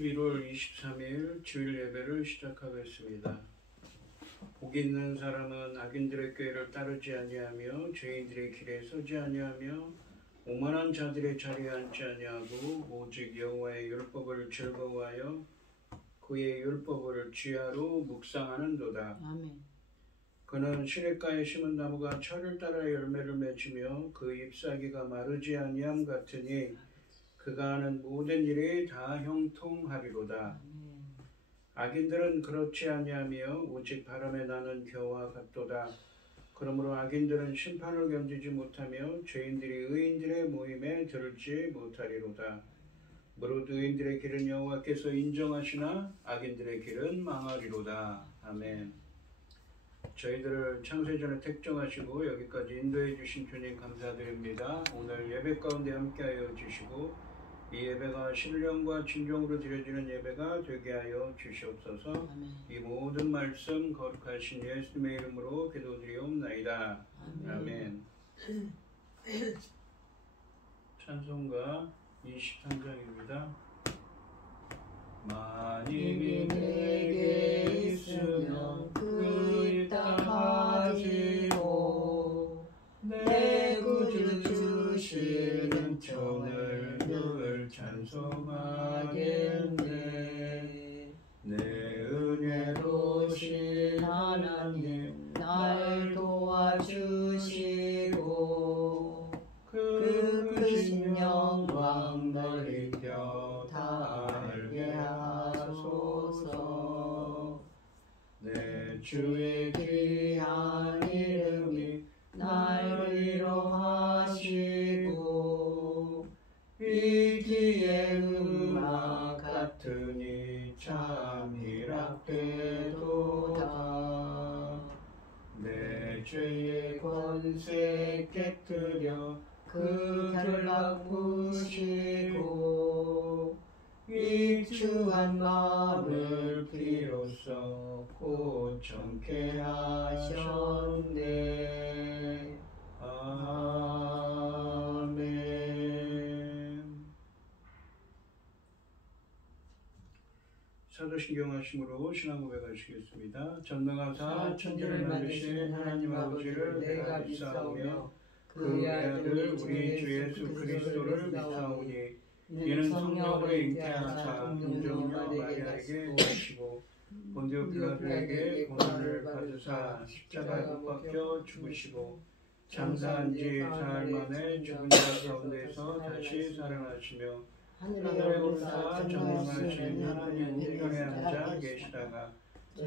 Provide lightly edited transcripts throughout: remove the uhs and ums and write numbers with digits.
11월 23일 주일 예배를 시작하겠습니다. 복 있는 사람은 악인들의 꾀를 따르지 아니하며 죄인들의 길에 서지 아니하며 오만한 자들의 자리에 앉지 아니하고 오직 여호와의 율법을 즐거워하여 그의 율법을 주야로 묵상하는도다. 아멘. 그는 시냇가에 심은 나무가 철을 따라 열매를 맺으며 그 잎사귀가 마르지 아니함 같으니 그가 하는 모든 일이 다 형통하리로다. 악인들은 그렇지 아니하며 오직 바람에 나는 겨와 같도다. 그러므로 악인들은 심판을 견디지 못하며 죄인들이 의인들의 모임에 들지 못하리로다. 무릇 의인들의 길은 여호와께서 인정하시나 악인들의 길은 망하리로다. 아멘. 저희들을 창세전에 택정하시고 여기까지 인도해 주신 주님 감사드립니다. 오늘 예배 가운데 함께하여 주시고 이 예배가 신령과 진정으로 드려지는 예배가 되게 하여 주시옵소서. 아멘. 이 모든 말씀 거룩하신 예수님의 이름으로 기도드리옵나이다. 아멘. 찬송가 23장입니다. 만일이 내게 있으면 그 일 따라가지고 내 구주 주시는 천을 늘 찬송하겠네. 내 은혜로신 하나님 날 도와주시고 그 크신 영광 넓혀 다 알게 하소서. 내 주의 귀한 이름이 날 위로하시고 이 귀의 음악 같으니 참 희락되도다. 내 죄의 권세 깨뜨려 그 결박 부시고 이추한 마음을 비로소 고정케 하셨네. 아멘. 사도신경 하심으로 신앙 고백하시겠습니다. 전능하사 천지를 만드신 하나님 아버지를 내가 믿사오며 그의 아들 우리 주 예수 그리스도를 믿사오니 이는 성령으로 잉태하사 동정녀 마리아에게 오시고 본디오 빌라도에게 고난을 받으사 십자가에 못 박혀 죽으시고 장사한 지 사흘 만에 죽은 자 가운데서 다시 살아나시며 하늘에 오르사 전능하신 하나님 우편에 앉아 계시다가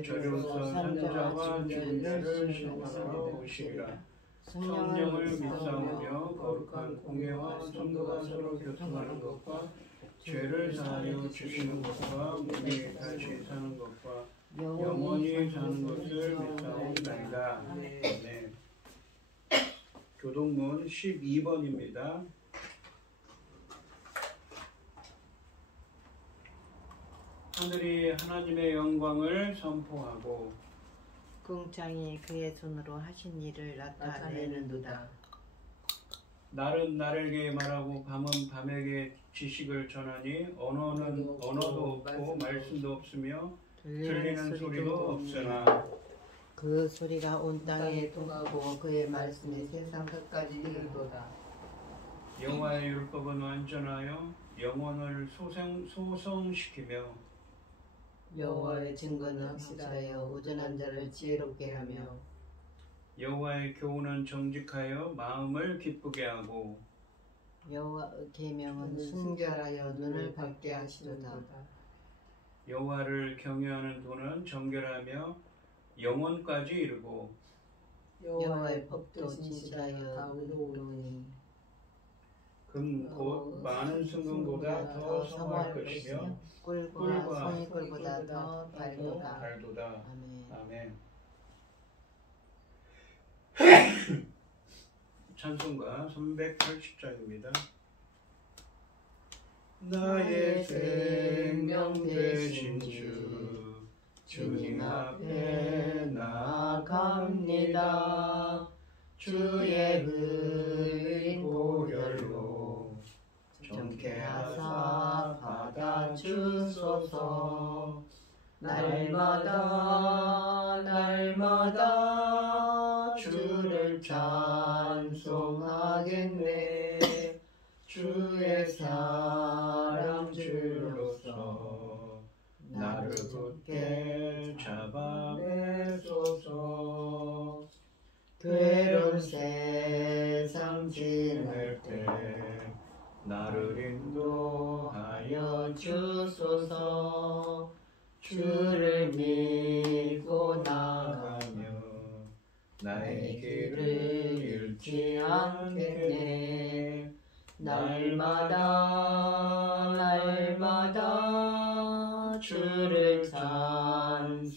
저리로서 산자와 죽은 자를 심판하러 오시리라. 성령을 믿사오며 거룩한 공예와 성도가 서로 교통하는 것과 죄를 사하여 주시는 것과 몸이 다시 사는 것과 영원히 사는 것을 믿사옵나이다. 네. 교동문 12번입니다. 하늘이 하나님의 영광을 선포하고 궁창이 그의 손으로 하신 일을 나타내는도다. 날은 날에게 말하고 밤은 밤에게 지식을 전하니 언어는 언어도 없고 말씀도 없으며 들리는 소리도 없으나 그 소리가 온 땅에 통하고 그의 말씀이 세상 끝까지 이르도다. 여호와의 율법은 완전하여 영혼을 소성시키며 여호와의 증거는 확실하여 우전한 자를 지혜롭게 하며 여호와의 교훈은 정직하여 마음을 기쁘게 하고 여호와의 계명은 순결하여 눈을 밝게 하시도다. 여호와를 경외하는 도는 정결하며 영혼까지 이르고 여호와의 법도 진실하여 다 의로우니 금 곧 많은 순금보다 더 성할 것이며 꿀과 송이꿀보다 더 달도다. 아멘. 아멘. 찬송가 380장입니다. 나의 생명 되신 주 주님 앞에 나아갑니다. 주의 흘린 보혈로 정케하사 받아주소서. 날마다 날마다 주를 찬송하겠네. 주의 사랑 주로서 나를 굳게 잡아내소서. 괴로운 세상 지낼 때 나를 인도하여 주소서. 주를 믿고 나가며 나의 길을 잃지 않겠네. 날마다 날마다 주를 찬송하겠네.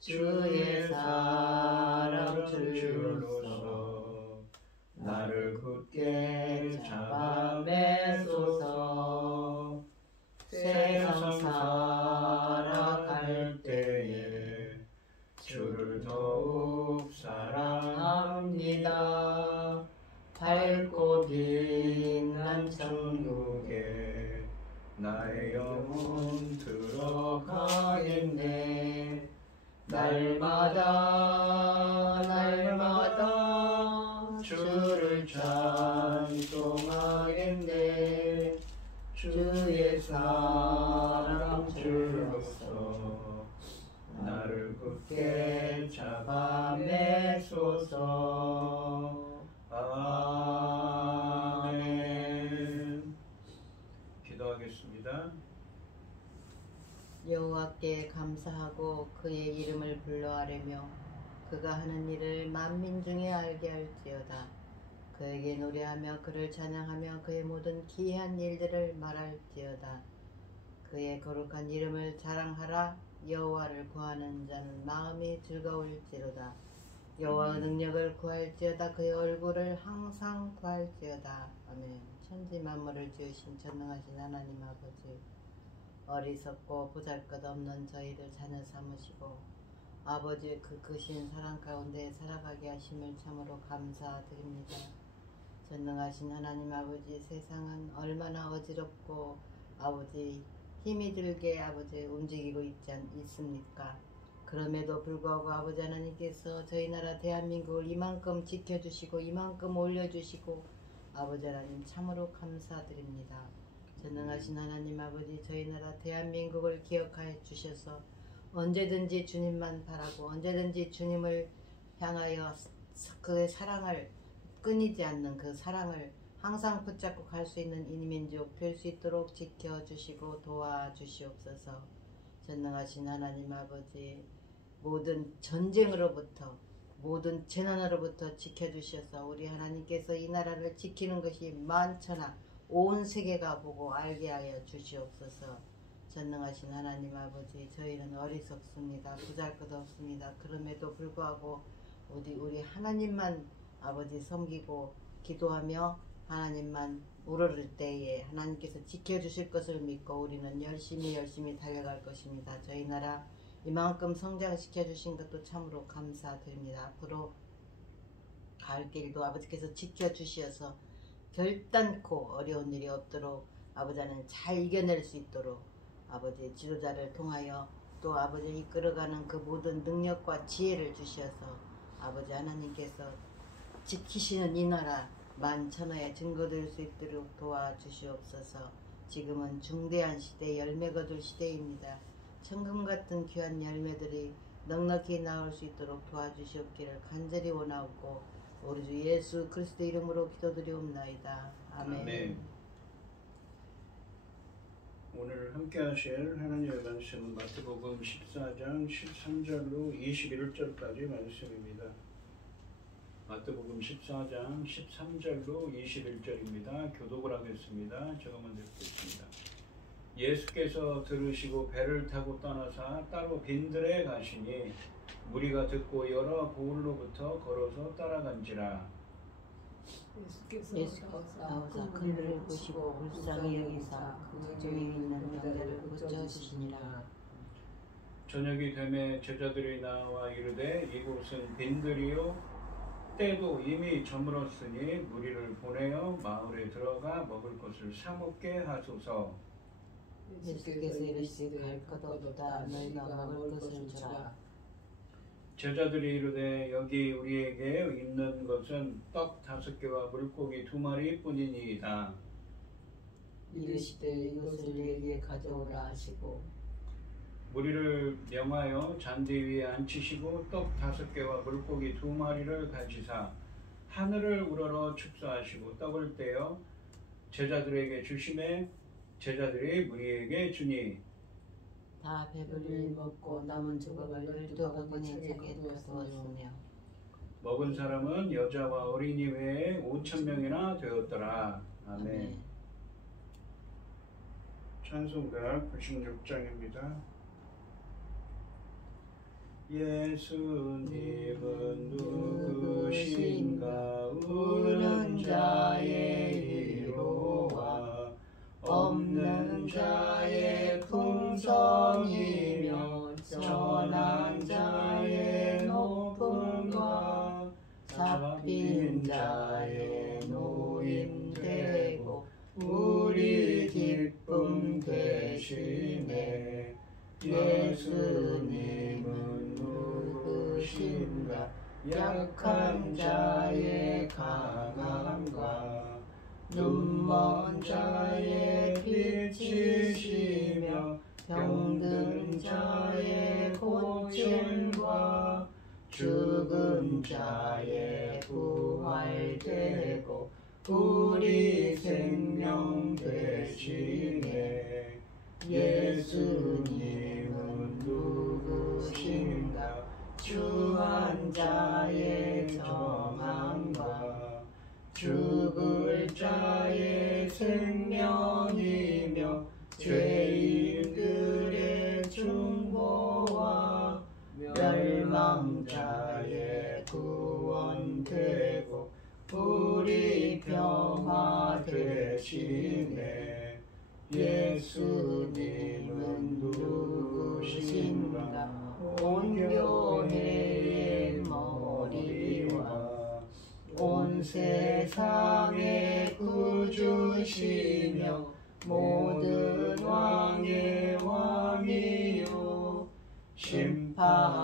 주의 사랑 주로서 나를 굳게 잡아내소서. 세상 살아갈 때에 주를 더욱 사랑합니다. 밝고 빛난 천국에 나의 영혼 들어가겠네. 날마다 날마다 주를 찬송하겠네. 주의 사랑 주로서 나를 굳게 잡아내소서. 아멘. 기도하겠습니다. 여호와께 감사하고 그의 이름을 불러하려며 그가 하는 일을 만민 중에 알게 할지어다. 그에게 노래하며 그를 찬양하며 그의 모든 기이한 일들을 말할지어다. 그의 거룩한 이름을 자랑하라. 여호와를 구하는 자는 마음이 즐거울지로다. 여호와의 능력을 구할지어다. 그의 얼굴을 항상 구할지어다. 아멘. 천지 만물을 지으신 전능하신 하나님 아버지, 어리석고 보잘것없는 저희를 자녀 삼으시고 아버지의 그 크신 사랑 가운데 살아가게 하심을 참으로 감사드립니다. 전능하신 하나님 아버지, 세상은 얼마나 어지럽고 아버지 힘이 들게 아버지 움직이고 있습니까? 그럼에도 불구하고 아버지 하나님께서 저희 나라 대한민국을 이만큼 지켜주시고 이만큼 올려주시고 아버지 하나님 참으로 감사드립니다. 전능하신 하나님 아버지, 저희 나라 대한민국을 기억하여 주셔서 언제든지 주님만 바라고 언제든지 주님을 향하여 그의 사랑을 끊이지 않는 그 사랑을 항상 붙잡고 갈 수 있는 인민족 될 수 있도록 지켜주시고 도와주시옵소서. 전능하신 하나님 아버지, 모든 전쟁으로부터 모든 재난으로부터 지켜주셔서 우리 하나님께서 이 나라를 지키는 것이 만천하 온 세계가 보고 알게 하여 주시옵소서. 전능하신 하나님 아버지, 저희는 어리석습니다. 보잘것없습니다. 그럼에도 불구하고 우리 하나님만 아버지 섬기고 기도하며 하나님만 우러를 때에 하나님께서 지켜주실 것을 믿고 우리는 열심히 달려갈 것입니다. 저희 나라 이만큼 성장시켜 주신 것도 참으로 감사드립니다. 앞으로 갈 길도 아버지께서 지켜주시어서 결단코 어려운 일이 없도록 아버지는 잘 이겨낼 수 있도록 아버지 지도자를 통하여 또 아버지 이끌어가는 그 모든 능력과 지혜를 주셔서 아버지 하나님께서 지키시는 이 나라 만천하에 증거될 수 있도록 도와주시옵소서. 지금은 중대한 시대, 열매 거둘 시대입니다. 천금 같은 귀한 열매들이 넉넉히 나올 수 있도록 도와주시옵기를 간절히 원하옵고 우리 주 예수 그리스도 이름으로 기도드리옵나이다. 아멘. 아멘. 오늘 함께 하실 하나님의 말씀은 마태복음 14장 13절로 21절까지 말씀입니다. 마태복음 14장 13절로 21절입니다. 교독을 하겠습니다. 제가 먼저 읽겠습니다. 예수께서 들으시고 배를 타고 떠나사 따로 빈들에 가시니 무리가 듣고 여러 고을로부터 걸어서 따라간지라. 예수께서 나오사 그들을 보시고 불쌍히 여기사 그 중에 있는 병자를 고쳐주시니라. 저녁이 되매 제자들이 나와 이르되 이곳은 빈들이요 때도 이미 저물었으니 무리를 보내어 마을에 들어가 먹을 것을 사 먹게 하소서. 예수께서 이르시되 갈 것 없다. 너희가 먹을 것을 주라. 제자들이 이르되 여기 우리에게 있는 것은 떡 5개와 물고기 2마리 뿐이니이다. 이르시되 이것을 내게 가져오라 하시고 무리를 명하여 잔디 위에 앉히시고 떡 5개와 물고기 2마리를 가지사 하늘을 우러러 축사하시고 떡을 떼어 제자들에게 주시매 제자들이 무리에게 주니 다 배불리 먹고 남은 조각을 12바구니에 가두었으며 먹은 사람은 여자와 어린이 외에 5,000명이나 되었더라. 아멘. 찬송가 96장입니다. 예수님은 누구신가 우는 자의 위로와 없는 자의 풍성이며 전한 자의 높음과 잡힌 자의 노임되고 우리 기쁨 되시네. 예수님은 누구신가 약한 자의 강함과 눈먼 자의 빛이시며 병든 자의 고침과 죽은 자의 부활되고 우리 생명 되시네. 예수님은 누구신가 주한 자의 정함과 죽을 자의 생명이며 죄인들의 중보와 멸망자의 구원되고 우리 평화 되시네. 예수님은 누구신가 온 교회의 머리와 온 세상의 구주시며 모든 왕의 왕이요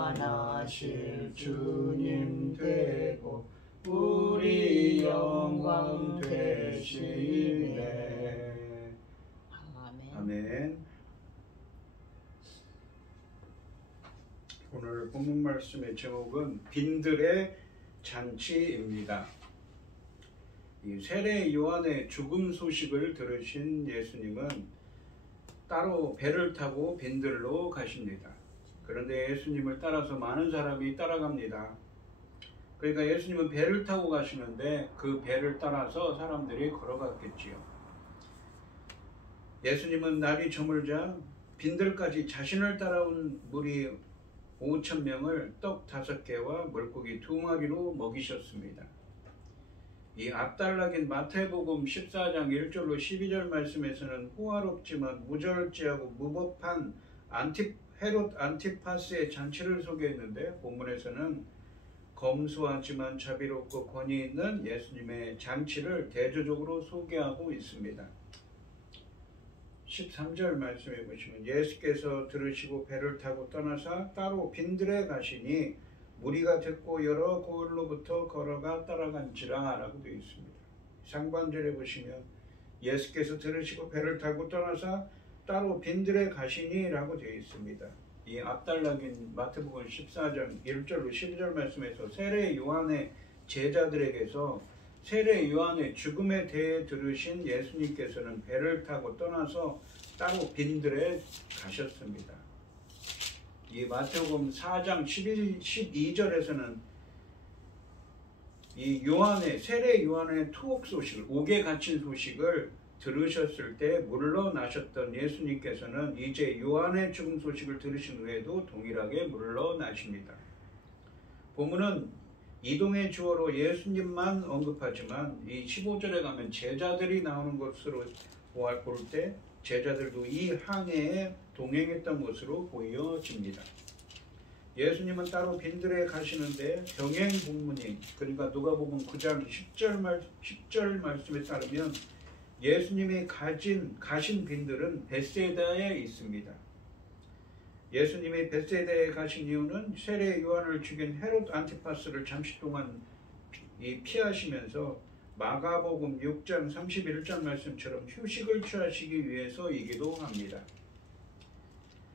심판하실 주님 되고 우리 영광 되시네. 아멘. 오늘 본문 말씀의 제목은 빈들의 잔치입니다. 이 세례 요한의 죽음 소식을 들으신 예수님은 따로 배를 타고 빈들로 가십니다. 그런데 예수님을 따라서 많은 사람이 따라갑니다. 그러니까 예수님은 배를 타고 가시는데 그 배를 따라서 사람들이 걸어갔겠지요. 예수님은 날이 저물자 빈들까지 자신을 따라온 무리 5,000명을 떡 5개와 물고기 2마리로 먹이셨습니다. 이 앞달락인 마태복음 14장 1절로 12절 말씀에서는 호화롭지만 무절제하고 무법한 헤롯 안티파스의 잔치를 소개했는데 본문에서는 검소하지만 자비롭고 권위 있는 예수님의 잔치를 대조적으로 소개하고 있습니다. 13절 말씀해 보시면 예수께서 들으시고 배를 타고 떠나사 따로 빈들에 가시니 무리가 듣고 여러 고을로부터 걸어가 따라간지라 라고 되어 있습니다. 상반절에 보시면 예수께서 들으시고 배를 타고 떠나사 따로 빈들에 가시니 라고 되어 있습니다. 이 앞달락인 마태복음 14장 1절로 12절 말씀에서 세례 요한의 제자들에게서 세례 요한의 죽음에 대해 들으신 예수님께서는 배를 타고 떠나서 따로 빈들에 가셨습니다. 이 마태복음 4장 12절에서는 이 세례 요한의 투옥 소식을, 옥에 갇힌 소식을 들으셨을 때 물러나셨던 예수님께서는 이제 요한의 죽음 소식을 들으신 후에도 동일하게 물러나십니다. 본문은 이동의 주어로 예수님만 언급하지만 이 15절에 가면 제자들이 나오는 것으로 볼 때 제자들도 이 항해에 동행했던 것으로 보여집니다. 예수님은 따로 빈들에 가시는데 병행 본문인, 그러니까 누가복음 9장 10절 말씀에 따르면 예수님이 가신 빈들은 벳세다에 있습니다. 예수님이 벳세다에 가신 이유는 세례 요한을 죽인 헤롯 안티파스를 잠시 동안 피하시면서 마가복음 6장 31절 말씀처럼 휴식을 취하시기 위해서이기도 합니다.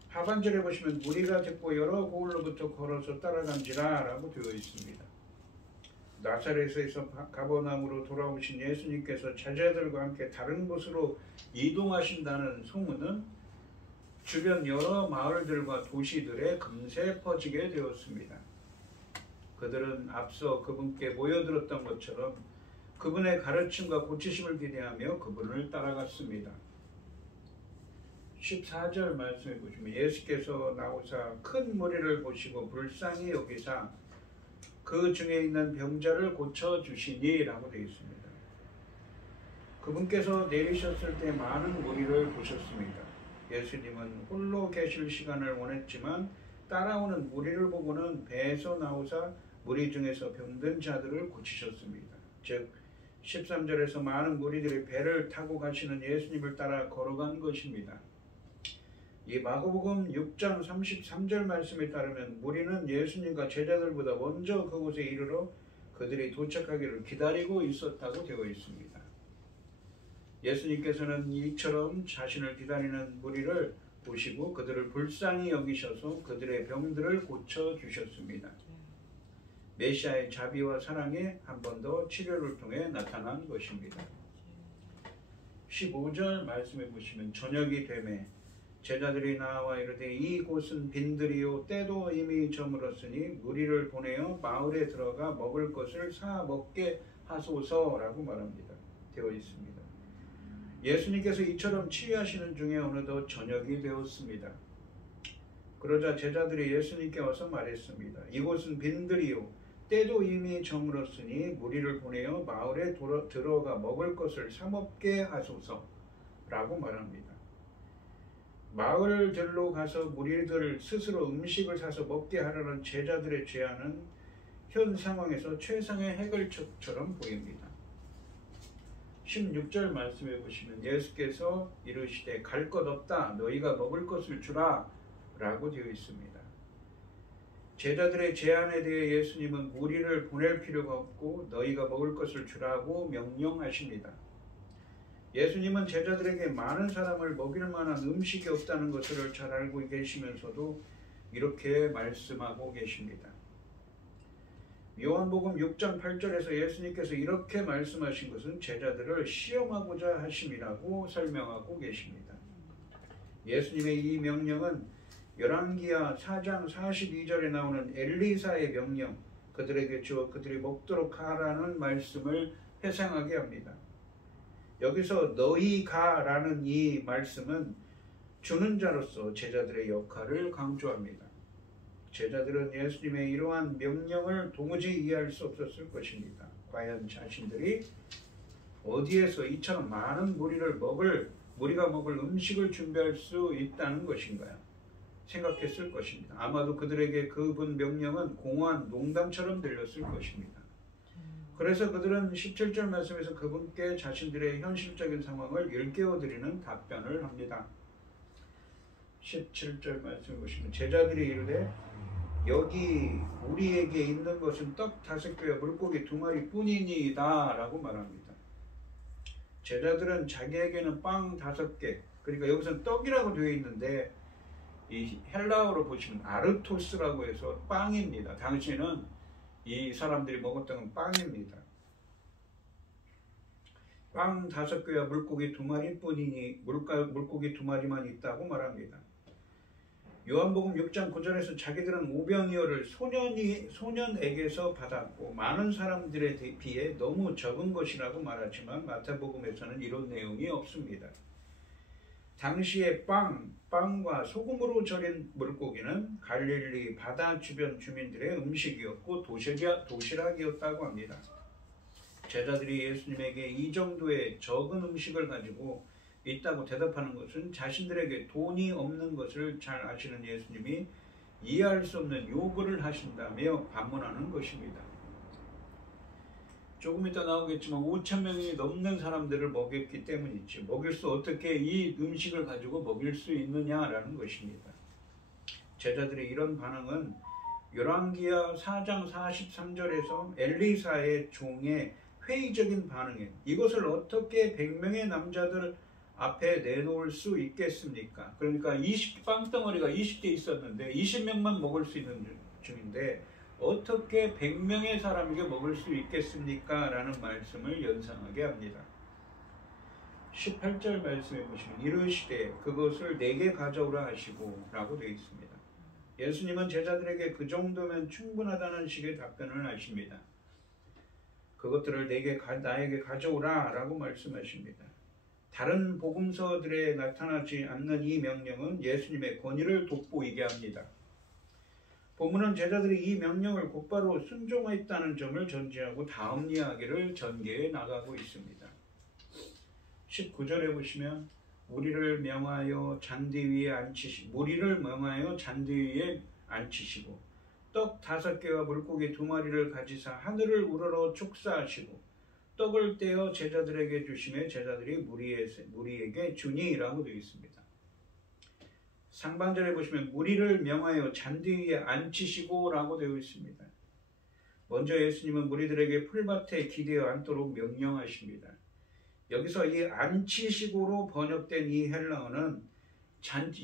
하반절에 보시면 무리가 듣고 여러 고을로부터 걸어서 따라간지라 라고 되어 있습니다. 나사렛에서 가버나움으로 돌아오신 예수님께서 제자들과 함께 다른 곳으로 이동하신다는 소문은 주변 여러 마을들과 도시들에 금세 퍼지게 되었습니다. 그들은 앞서 그분께 모여들었던 것처럼 그분의 가르침과 고치심을 기대하며 그분을 따라갔습니다. 14절 말씀해 보시면 예수께서 나오사 큰 무리를 보시고 불쌍히 여기사 그 중에 있는 병자를 고쳐주시니 라고 되어 있습니다. 그분께서 내리셨을 때 많은 무리를 보셨습니다. 예수님은 홀로 계실 시간을 원했지만 따라오는 무리를 보고는 배에서 나오사 무리 중에서 병든 자들을 고치셨습니다. 즉 13절에서 많은 무리들이 배를 타고 가시는 예수님을 따라 걸어간 것입니다. 이 마가복음 6장 33절 말씀에 따르면 무리는 예수님과 제자들보다 먼저 그곳에 이르러 그들이 도착하기를 기다리고 있었다고 되어 있습니다. 예수님께서는 이처럼 자신을 기다리는 무리를 보시고 그들을 불쌍히 여기셔서 그들의 병들을 고쳐주셨습니다. 메시아의 자비와 사랑이 한 번 더 치료를 통해 나타난 것입니다. 15절 말씀해 보시면 저녁이 되매 제자들이 나와 이르되 이곳은 빈들이요 때도 이미 저물었으니 무리를 보내어 마을에 들어가 먹을 것을 사 먹게 하소서라고 말합니다. 되어 있습니다. 예수님께서 이처럼 치유하시는 중에 어느덧 저녁이 되었습니다. 그러자 제자들이 예수님께 와서 말했습니다. 이곳은 빈들이요 때도 이미 저물었으니 무리를 보내어 마을에 들어가 먹을 것을 사 먹게 하소서라고 말합니다. 마을들로 가서 무리들 스스로 음식을 사서 먹게 하려는 제자들의 제안은 현 상황에서 최상의 해결책처럼 보입니다. 16절 말씀해 보시면 예수께서 이르시되 갈 것 없다 너희가 먹을 것을 주라 라고 되어 있습니다. 제자들의 제안에 대해 예수님은 무리를 보낼 필요가 없고 너희가 먹을 것을 주라고 명령하십니다. 예수님은 제자들에게 많은 사람을 먹일 만한 음식이 없다는 것을 잘 알고 계시면서도 이렇게 말씀하고 계십니다. 요한복음 6장 8절에서 예수님께서 이렇게 말씀하신 것은 제자들을 시험하고자 하심이라고 설명하고 계십니다. 예수님의 이 명령은 열왕기하 4장 42절에 나오는 엘리사의 명령, 그들에게 주어 그들이 먹도록 하라는 말씀을 회상하게 합니다. 여기서 너희가 라는 이 말씀은 주는 자로서 제자들의 역할을 강조합니다. 제자들은 예수님의 이러한 명령을 도무지 이해할 수 없었을 것입니다. 과연 자신들이 어디에서 이처럼 많은 무리가 먹을 음식을 준비할 수 있다는 것인가요? 생각했을 것입니다. 아마도 그들에게 그분 명령은 공허한 농담처럼 들렸을 것입니다. 그래서 그들은 17절 말씀에서 그분께 자신들의 현실적인 상황을 일깨워드리는 답변을 합니다. 17절 말씀을 보시면 제자들이 이르되 여기 우리에게 있는 것은 떡 5개와 물고기 2마리 뿐이니이다 라고 말합니다. 제자들은 자기에게는 빵 5개, 그러니까 여기서는 떡이라고 되어 있는데 이 헬라어로 보시면 아르토스라고 해서 빵입니다. 당시에는 이 사람들이 먹었던 건 빵입니다. 빵 5개와 물고기 2마리 뿐이니 물고기 2마리만 있다고 말합니다. 요한복음 6장 9절에서 자기들은 오병이어를 소년에게서 받았고 많은 사람들에 비해 너무 적은 것이라고 말하지만 마태복음에서는 이런 내용이 없습니다. 당시에 빵과 소금으로 절인 물고기는 갈릴리 바다 주변 주민들의 음식이었고 도시락이었다고 합니다. 제자들이 예수님에게 이 정도의 적은 음식을 가지고 있다고 대답하는 것은 자신들에게 돈이 없는 것을 잘 아시는 예수님이 이해할 수 없는 요구를 하신다며 반문하는 것입니다. 조금 이따 나오겠지만 5천 명이 넘는 사람들을 먹였기 때문이지. 먹일 수 어떻게 이 음식을 가지고 먹일 수 있느냐라는 것입니다. 제자들의 이런 반응은 열왕기하 4장 43절에서 엘리사의 종의 회의적인 반응에 이것을 어떻게 100명의 남자들 앞에 내놓을 수 있겠습니까? 그러니까 빵덩어리가 20개 있었는데 20명만 먹을 수 있는 중인데 어떻게 100명의 사람에게 먹을 수 있겠습니까? 라는 말씀을 연상하게 합니다. 18절 말씀해 보시면 이르시되 그것을 내게 가져오라 하시고 라고 되어 있습니다. 예수님은 제자들에게 그 정도면 충분하다는 식의 답변을 하십니다. 그것들을 나에게 가져오라 라고 말씀하십니다. 다른 복음서들에 나타나지 않는 이 명령은 예수님의 권위를 돋보이게 합니다. 본문은 제자들이 이 명령을 곧바로 순종했다는 점을 전제하고 다음 이야기를 전개해 나가고 있습니다. 19절에 보시면 무리를 명하여 잔디 위에 앉히시고 떡 5개와 물고기 2마리를 가지사 하늘을 우러러 축사하시고 떡을 떼어 제자들에게 주시매 제자들이 무리에게 주니라고 되어 있습니다. 상반절에 보시면 무리를 명하여 잔디 위에 앉히시고 라고 되어 있습니다. 먼저 예수님은 무리들에게 풀밭에 기대어 앉도록 명령하십니다. 여기서 이 앉히시고로 번역된 이 헬라어는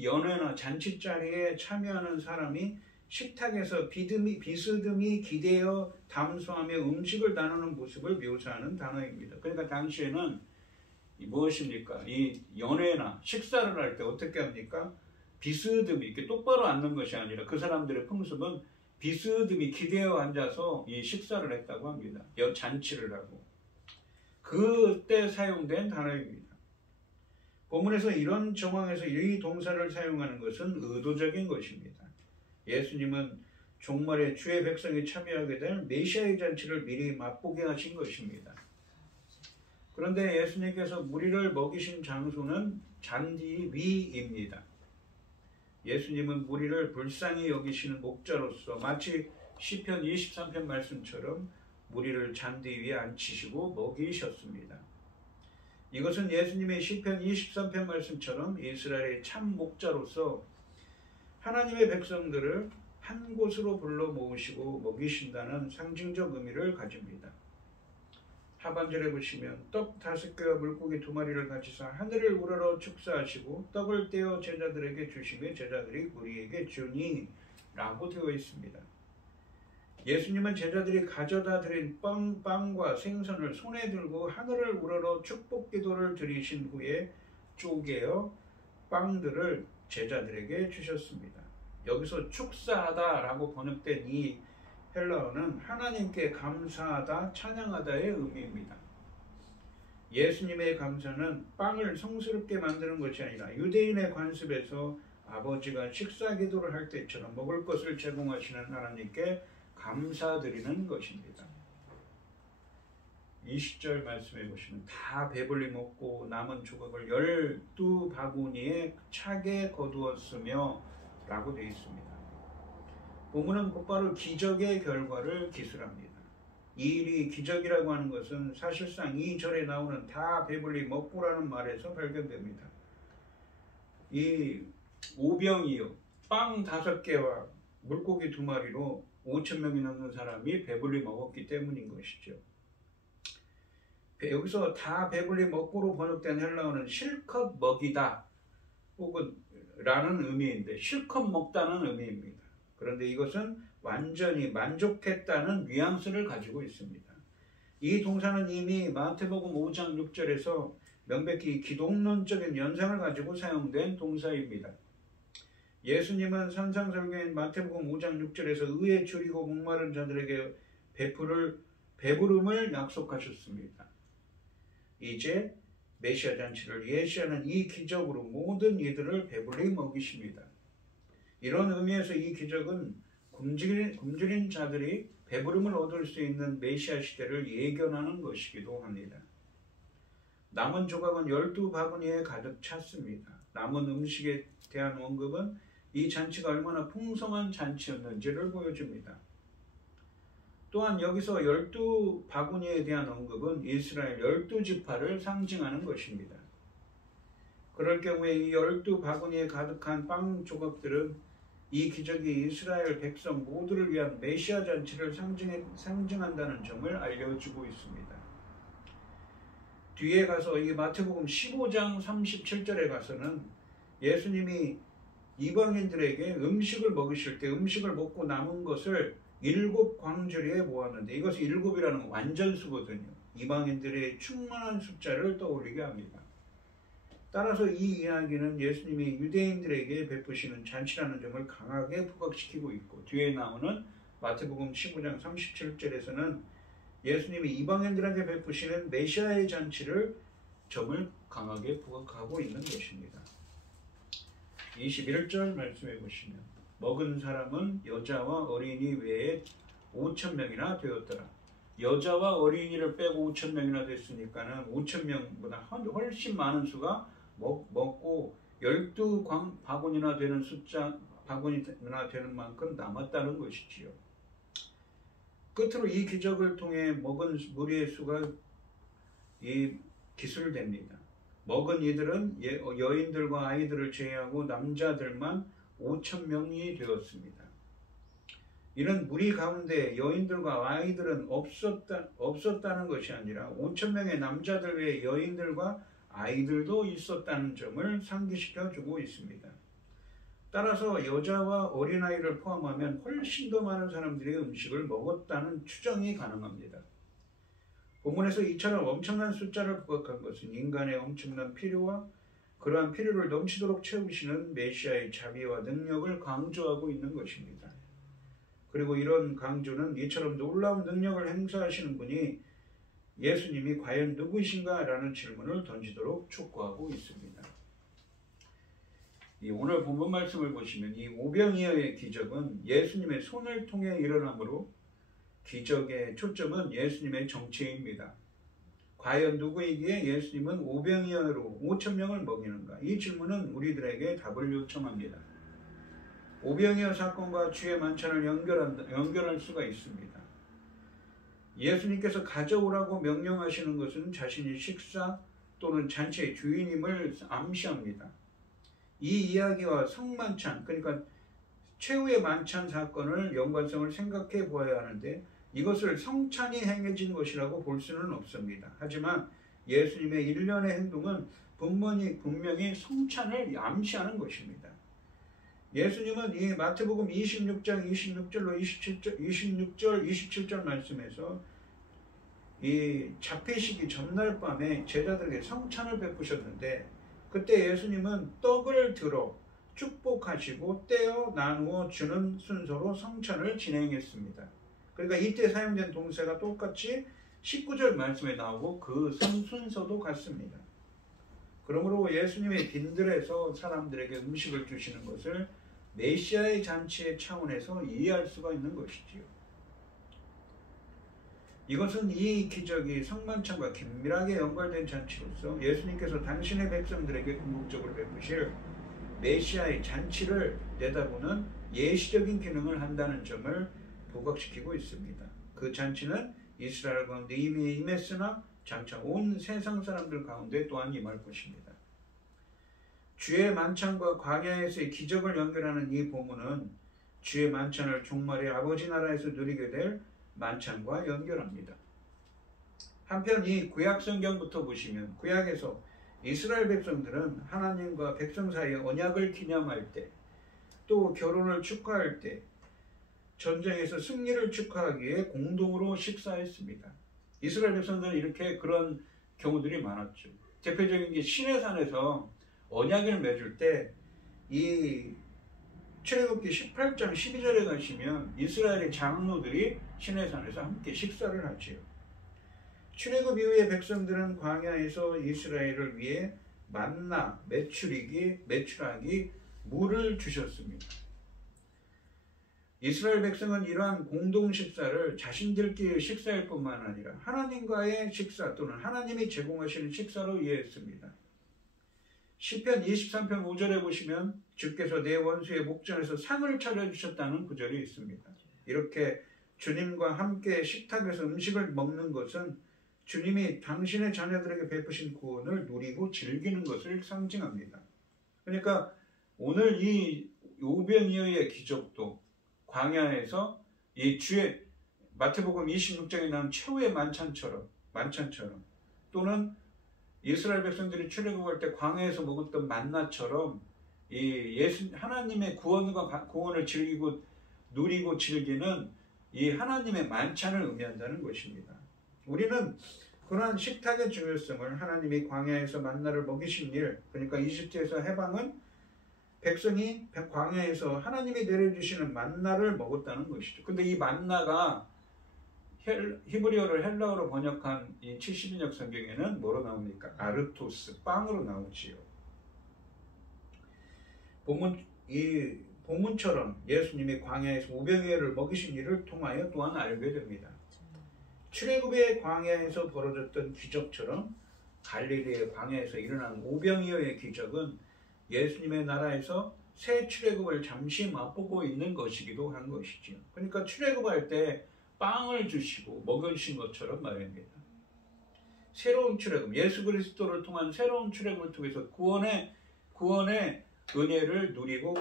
연회나 잔치 자리에 참여하는 사람이 식탁에서 비스듬히 기대어 담소하며 음식을 나누는 모습을 묘사하는 단어입니다. 그러니까 당시에는 무엇입니까? 이 연회나 식사를 할 때 어떻게 합니까? 비스듬히 이렇게 똑바로 앉는 것이 아니라 그 사람들의 풍습은 비스듬히 기대어 앉아서 이 식사를 했다고 합니다. 잔치를 하고. 그때 사용된 단어입니다. 본문에서 이런 정황에서 이 동사를 사용하는 것은 의도적인 것입니다. 예수님은 종말에 주의 백성이 참여하게 될 메시아의 잔치를 미리 맛보게 하신 것입니다. 그런데 예수님께서 무리를 먹이신 장소는 잔디 위입니다. 예수님은 무리를 불쌍히 여기시는 목자로서 마치 시편 23편 말씀처럼 무리를 잔디 위에 앉히시고 먹이셨습니다. 이것은 예수님의 시편 23편 말씀처럼 이스라엘의 참 목자로서 하나님의 백성들을 한 곳으로 불러 모으시고 먹이신다는 상징적 의미를 가집니다. 하반절에 보시면 떡 5개와 물고기 2마리를 가지사 하늘을 우러러 축사하시고 떡을 떼어 제자들에게 주시며 제자들이 무리에게 주니 라고 되어 있습니다. 예수님은 제자들이 가져다 드린 빵과 생선을 손에 들고 하늘을 우러러 축복 기도를 드리신 후에 쪼개어 빵들을 제자들에게 주셨습니다. 여기서 축사하다 라고 번역된 이 헬라어는 하나님께 감사하다, 찬양하다의 의미입니다. 예수님의 감사는 빵을 성스럽게 만드는 것이 아니라 유대인의 관습에서 아버지가 식사 기도를 할 때처럼 먹을 것을 제공하시는 하나님께 감사드리는 것입니다. 20절 말씀해 보시면 다 배불리 먹고 남은 조각을 12바구니에 차게 거두었으며 라고 되어 있습니다. 본문은 곧바로 기적의 결과를 기술합니다. 이 일이 기적이라고 하는 것은 사실상 이 절에 나오는 다 배불리 먹고라는 말에서 발견됩니다. 이 오병이어 빵 5개와 물고기 2마리로 5,000명이 넘는 사람이 배불리 먹었기 때문인 것이죠. 여기서 다 배불리 먹고로 번역된 헬라어는 실컷 먹이다 혹은 라는 의미인데 실컷 먹다는 의미입니다. 그런데 이것은 완전히 만족했다는 뉘앙스를 가지고 있습니다. 이 동사는 이미 마태복음 5장 6절에서 명백히 기독론적인 연상을 가지고 사용된 동사입니다. 예수님은 산상설교인 마태복음 5장 6절에서 의에 줄이고 목마른 자들에게 배부름을 약속하셨습니다. 이제 메시아 잔치를 예시하는 이 기적으로 모든 이들을 배불리 먹이십니다. 이런 의미에서 이 기적은 굶주린 자들이 배부름을 얻을 수 있는 메시아 시대를 예견하는 것이기도 합니다. 남은 조각은 12바구니에 가득 찼습니다. 남은 음식에 대한 언급은 이 잔치가 얼마나 풍성한 잔치였는지를 보여줍니다. 또한 여기서 12바구니에 대한 언급은 이스라엘 12지파를 상징하는 것입니다. 그럴 경우에 이 12바구니에 가득한 빵 조각들은 이 기적이 이스라엘 백성 모두를 위한 메시아 잔치를 상징한다는 점을 알려주고 있습니다. 뒤에 가서 이 마태복음 15장 37절에 가서는 예수님이 이방인들에게 음식을 먹으실 때 음식을 먹고 남은 것을 7 광주리에 모았는데, 이것이 7이라는 완전수거든요. 이방인들의 충만한 숫자를 떠올리게 합니다. 따라서 이 이야기는 예수님이 유대인들에게 베푸시는 잔치라는 점을 강하게 부각시키고 있고, 뒤에 나오는 마태복음 15장 37절에서는 예수님이 이방인들에게 베푸시는 메시아의 잔치를 점을 강하게 부각하고 있는 것입니다. 21절 말씀해 보시면 먹은 사람은 여자와 어린이 외에 5,000명이나 되었더라. 여자와 어린이를 빼고 5,000명이나 됐으니까는 5,000명보다 훨씬 많은 수가 먹고 12바구니나 되는 바구니나 되는 만큼 남았다는 것이지요. 끝으로 이 기적을 통해 먹은 무리의 수가 기술됩니다. 먹은 이들은 여인들과 아이들을 제외하고 남자들만 5,000명이 되었습니다. 이는 무리 가운데 여인들과 아이들은 없었다는 것이 아니라 5,000명의 남자들 외에 여인들과 아이들도 있었다는 점을 상기시켜 주고 있습니다. 따라서 여자와 어린아이를 포함하면 훨씬 더 많은 사람들이 음식을 먹었다는 추정이 가능합니다. 본문에서 이처럼 엄청난 숫자를 부각한 것은 인간의 엄청난 필요와 그러한 필요를 넘치도록 채우시는 메시아의 자비와 능력을 강조하고 있는 것입니다. 그리고 이런 강조는 이처럼 놀라운 능력을 행사하시는 분이 예수님이 과연 누구이신가? 라는 질문을 던지도록 촉구하고 있습니다. 오늘 본문 말씀을 보시면 이 오병이어의 기적은 예수님의 손을 통해 일어나므로 기적의 초점은 예수님의 정체입니다. 과연 누구이기에 예수님은 오병이어로 5,000명을 먹이는가? 이 질문은 우리들에게 답을 요청합니다. 오병이어 사건과 주의 만찬을 연결할 수가 있습니다. 예수님께서 가져오라고 명령하시는 것은 자신이 식사 또는 잔치의 주인임을 암시합니다. 이 이야기와 성만찬, 그러니까 최후의 만찬 사건을 연관성을 생각해 보아야 하는데 이것을 성찬이 행해진 것이라고 볼 수는 없습니다. 하지만 예수님의 일련의 행동은 분명히 성찬을 암시하는 것입니다. 예수님은 이 마태복음 26장 26절로 27절 말씀에서 이 잡히시기 전날 밤에 제자들에게 성찬을 베푸셨는데, 그때 예수님은 떡을 들어 축복하시고 떼어 나누어 주는 순서로 성찬을 진행했습니다. 그러니까 이때 사용된 동사가 똑같이 19절 말씀에 나오고 그 순서도 같습니다. 그러므로 예수님의 빈들에서 사람들에게 음식을 주시는 것을 메시아의 잔치의 차원에서 이해할 수가 있는 것이지요. 이것은 이 기적이 성만찬과 긴밀하게 연결된 잔치로서 예수님께서 당신의 백성들에게 궁극적으로 베푸실 메시아의 잔치를 내다보는 예시적인 기능을 한다는 점을 부각시키고 있습니다. 그 잔치는 이스라엘 가운데 이미 임했으나 장차 온 세상 사람들 가운데 또한 임할 것입니다. 주의 만찬과 광야에서의 기적을 연결하는 이 본문은 주의 만찬을 종말의 아버지 나라에서 누리게 될 만찬과 연결합니다. 한편 이 구약 성경부터 보시면 구약에서 이스라엘 백성들은 하나님과 백성 사이의 언약을 기념할 때, 또 결혼을 축하할 때, 전쟁에서 승리를 축하하기 위해 공동으로 식사했습니다. 이스라엘 백성들은 이렇게 그런 경우들이 많았죠. 대표적인 게 시내산에서 언약을 맺을 때 이 출애굽기 18장 12절에 가시면 이스라엘의 장로들이 시내산에서 함께 식사를 하지요. 출애굽 이후에 백성들은 광야에서 이스라엘을 위해 만나, 메추라기, 물을 주셨습니다. 이스라엘 백성은 이러한 공동 식사를 자신들끼리 식사일 뿐만 아니라 하나님과의 식사 또는 하나님이 제공하시는 식사로 이해했습니다. 시편 23편 5절에 보시면 주께서 내 원수의 목전에서 상을 차려주셨다는 구절이 있습니다. 이렇게 주님과 함께 식탁에서 음식을 먹는 것은 주님이 당신의 자녀들에게 베푸신 구원을 누리고 즐기는 것을 상징합니다. 그러니까 오늘 이 오병이어의 기적도 광야에서 이 주의 마태복음 26장에 나온 최후의 만찬처럼 또는 이스라엘 백성들이 출애굽할 때 광야에서 먹었던 만나처럼 이 하나님의 구원을 즐기고 누리고 즐기는 이 하나님의 만찬을 의미한다는 것입니다. 우리는 그러한 식탁의 중요성을 하나님이 광야에서 만나를 먹이신 일, 그러니까 이집트에서 해방은 백성이 광야에서 하나님이 내려주시는 만나를 먹었다는 것이죠. 근데 이 만나가 히브리어를 헬라어로 번역한 이 70인역 성경에는 뭐로 나옵니까? 아르토스, 빵으로 나오지요. 본문처럼 예수님이 광야에서 오병이어를 먹이신 일을 통하여 또한 알게 됩니다. 출애굽의 광야에서 벌어졌던 기적처럼 갈릴리의 광야에서 일어난 오병이어의 기적은 예수님의 나라에서 새 출애굽을 잠시 맛보고 있는 것이기도 한 것이지요. 그러니까 출애굽할 때 빵을 주시고 먹이신 것처럼 말입니다. 새로운 출애굽, 예수 그리스도를 통한 새로운 출애굽을 통해서 구원의 은혜를 누리고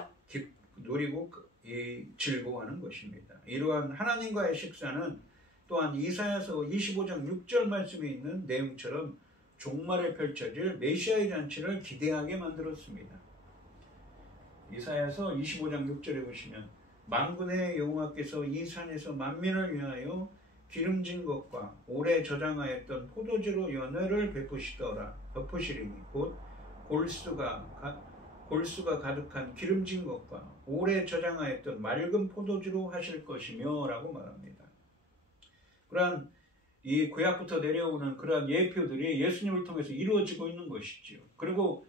즐거워하는 것입니다. 이러한 하나님과의 식사는 또한 이사야서 25장 6절 말씀에 있는 내용처럼 종말에 펼쳐질 메시아의 잔치를 기대하게 만들었습니다. 이사야서 25장 6절에 보시면 만군의 여호와께서 이 산에서 만민을 위하여 기름진 것과 오래 저장하였던 포도주로 연회를 베푸시리니 곧 골수가 가득한 기름진 것과 오래 저장하였던 맑은 포도주로 하실 것이며 라고 말합니다. 그러한 이 구약부터 내려오는 그러한 예표들이 예수님을 통해서 이루어지고 있는 것이지요. 그리고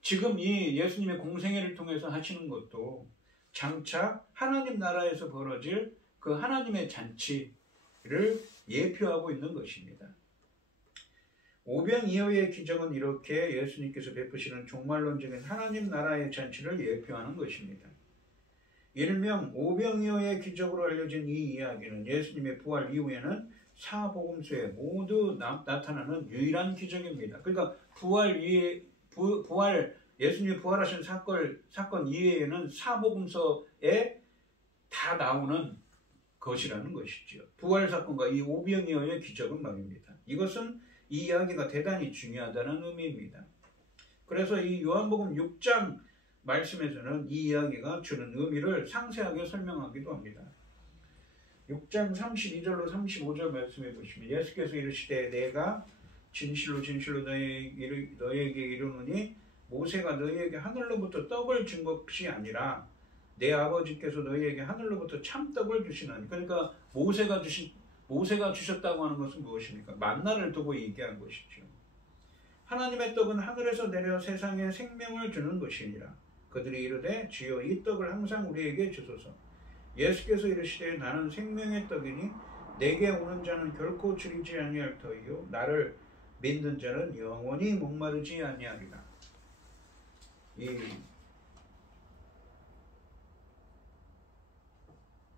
지금 이 예수님의 공생애를 통해서 하시는 것도 장차 하나님 나라에서 벌어질 그 하나님의 잔치를 예표하고 있는 것입니다. 오병이어의 기적은 이렇게 예수님께서 베푸시는 종말론적인 하나님 나라의 잔치를 예표하는 것입니다. 일명 오병이어의 기적으로 알려진 이 이야기는 예수님의 부활 이후에는 사복음서에 모두 나타나는 유일한 기적입니다. 그러니까 예수님이 부활하신 사건 이외에는 사복음서에 다 나오는 것이라는 것이지요. 부활 사건과 이 오병이어의 기적은 말입니다. 이것은 이 이야기가 대단히 중요하다는 의미입니다. 그래서 이 요한복음 6장 말씀에서는 이 이야기가 주는 의미를 상세하게 설명하기도 합니다. 6장 32절로 35절 말씀해 보시면 예수께서 이르시되 내가 진실로 너희에게 이르노니 모세가 너희에게 하늘로부터 떡을 준 것이 아니라 내 아버지께서 너희에게 하늘로부터 참떡을 주시나니. 그러니까 모세가 주셨다고 하는 것은 무엇입니까? 만나를 두고 얘기한 것이죠. 하나님의 떡은 하늘에서 내려 세상에 생명을 주는 것이니라. 그들이 이르되 주여 이 떡을 항상 우리에게 주소서. 예수께서 이르시되 나는 생명의 떡이니 내게 오는 자는 결코 줄이지 아니할 터이요 나를 믿는 자는 영원히 목마르지 아니하리라.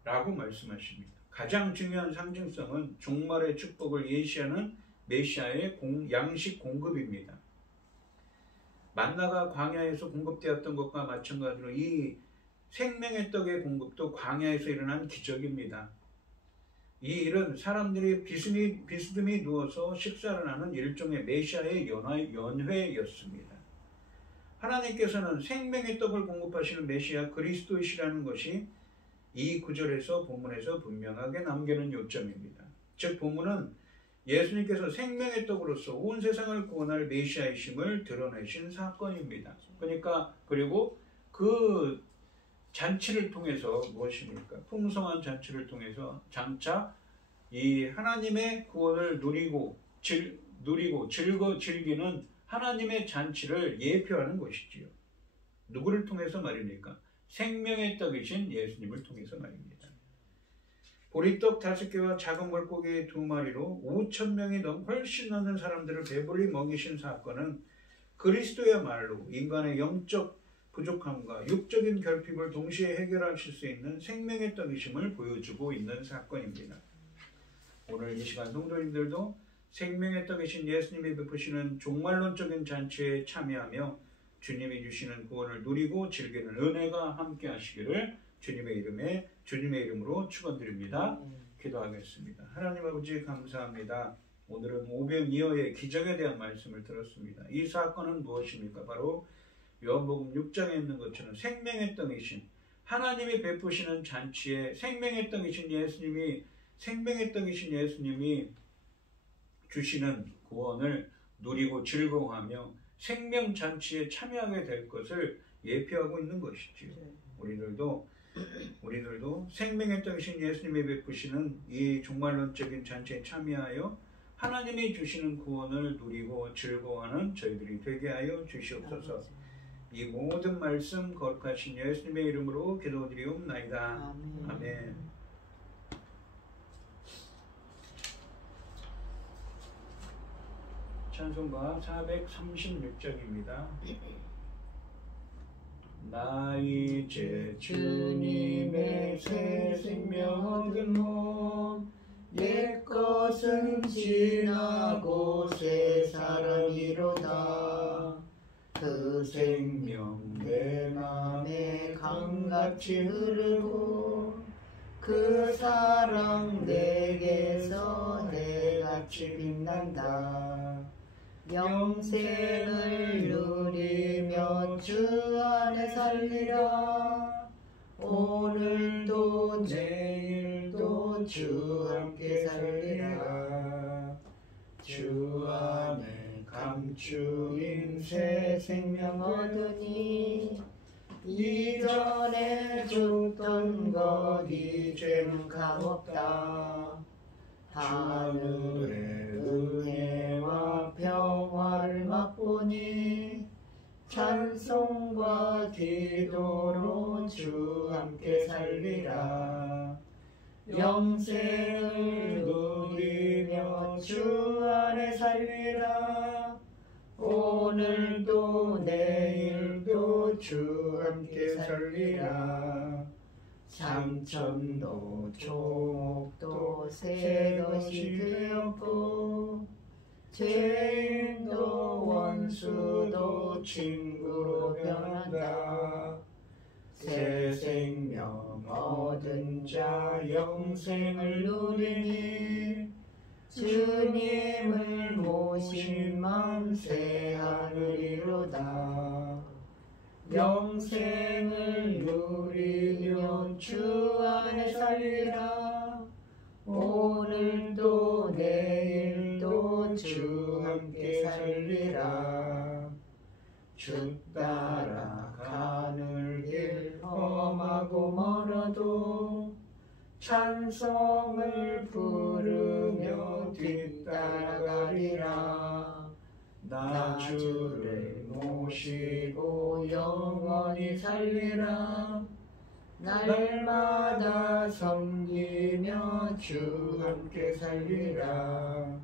라고 말씀하십니다. 가장 중요한 상징성은 종말의 축복을 예시하는 메시아의 양식 공급입니다. 만나가 광야에서 공급되었던 것과 마찬가지로 이 생명의 떡의 공급도 광야에서 일어난 기적입니다. 이 일은 사람들이 비스듬히 누워서 식사를 하는 일종의 메시아의 연회였습니다. 하나님께서는 생명의 떡을 공급하시는 메시아 그리스도이시라는 것이 이 구절에서 본문에서 분명하게 남기는 요점입니다. 즉 본문은 예수님께서 생명의 떡으로서 온 세상을 구원할 메시아이심을 드러내신 사건입니다. 그리고 그 잔치를 통해서 무엇입니까? 풍성한 잔치를 통해서 장차 이 하나님의 구원을 누리고 즐기는 하나님의 잔치를 예표하는 것이지요. 누구를 통해서 말입니까? 생명의 떡이신 예수님을 통해서 말입니다. 보리떡 5개와 작은 물고기 2마리로 5,000명이 훨씬 넘는 사람들을 배불리 먹이신 사건은 그리스도야말로 인간의 영적 부족함과 육적인 결핍을 동시에 해결하실 수 있는 생명의 떡이심을 보여주고 있는 사건입니다. 오늘 이 시간 성도님들도 생명의 떡이신 예수님이 베푸시는 종말론적인 잔치에 참여하며 주님이 주시는 구원을 누리고 즐기는 은혜가 함께 하시기를 주님의 이름으로 축원드립니다. 기도하겠습니다. 하나님 아버지 감사합니다. 오늘은 오병이어의 기적에 대한 말씀을 들었습니다. 이 사건은 무엇입니까? 바로 요한복음 6장에 있는 것처럼 생명의 떡이신 하나님이 베푸시는 잔치에 생명의 떡이신 예수님이 주시는 구원을 누리고 즐거워하며 생명잔치에 참여하게 될 것을 예표하고 있는 것이지요. 우리들도 생명의 떡이신 예수님이 베푸시는 이 종말론적인 잔치에 참여하여 하나님이 주시는 구원을 누리고 즐거워하는 저희들이 되게 하여 주시옵소서. 이 모든 말씀 거룩하신 예수님의 이름으로 기도드리옵나이다. 아멘. 찬송가 436장입니다. 나 이제 주님의 새 생명 얻은 몸 옛것은 지나고 새 사람이로다. 그 생명 내 맘에 강같이 흐르고 그 사랑 내게서 해같이 빛난다. 영생을 누리며 주 안에 살리라. 오늘도 내일도 주 함께 살리라. 주 안에 감추인 새 생명 얻으니 이전에 줬던 것 이제는 감없다. 하늘의 은혜와 평화를 맛보니 찬송과 기도로 주 함께 살리라. 영생을 누리며 주 안에 살리라. 오늘도 내일도 주 함께 살리라. 삼천도 초목도 새 것이 되었고 죄인도 원수도 친구로 변한다. 새 생명 얻은 자 영생을 누리니 주님을 모신 맘 새 하늘이로다. 영생을 누리며 주 안에 살리라. 오늘도 내일도 주 함께 살리라. 주 따라 가는 길 험하고 멀어도 찬송을 부르며 뒤따라가리라. 나 주를 모시고 영원히 살리라. 날마다 섬기며 주 함께 살리라.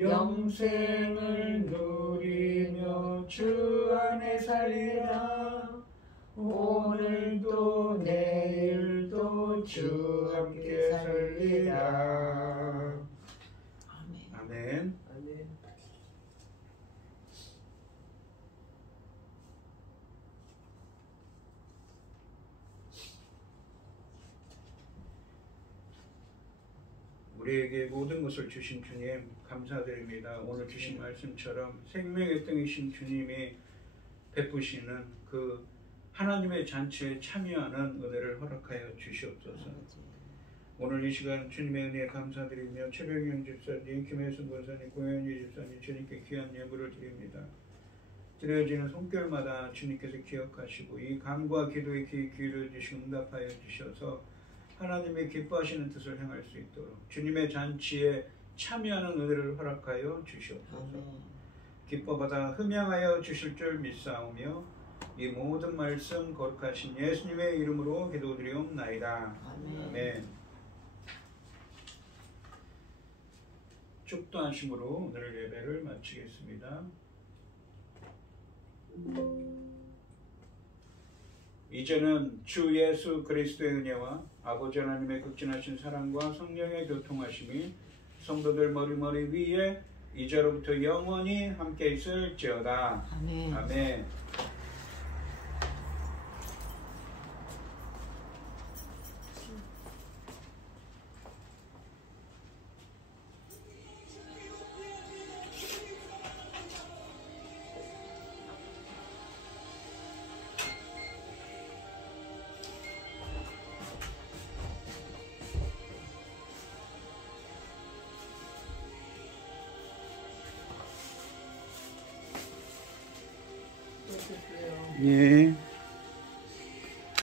영생을 누리며 주 안에 살리라. 오늘도 내일도 주 함께 살리라. 아멘. 우리에게 모든 것을 주신 주님 감사드립니다. 오늘 주신 말씀처럼 생명의 떡이신 주님이 베푸시는 그 하나님의 잔치에 참여하는 은혜를 허락하여 주시옵소서. 오늘 이 시간 주님의 은혜에 감사드리며 최병영 집사님, 김혜순 권사님, 고현희 집사님 주님께 귀한 예물을 드립니다. 드려지는 손결마다 주님께서 기억하시고 이 간구와 기도에 귀 기울여 주시고 응답하여 주셔서 하나님의 기뻐하시는 뜻을 행할 수 있도록 주님의 잔치에 참여하는 은혜를 허락하여 주시옵소서. 기뻐받아 흠양하여 주실 줄 믿사오며 이 모든 말씀 거룩하신 예수님의 이름으로 기도드리옵나이다. 아멘. 축도하심으로 오늘 예배를 마치겠습니다. 이제는 주 예수 그리스도의 은혜와 아버지 하나님의 극진하신 사랑과 성령의 교통하심이 성도들 머리머리 위에 이제로부터 영원히 함께 있을지어다. 아멘. 아멘. 예.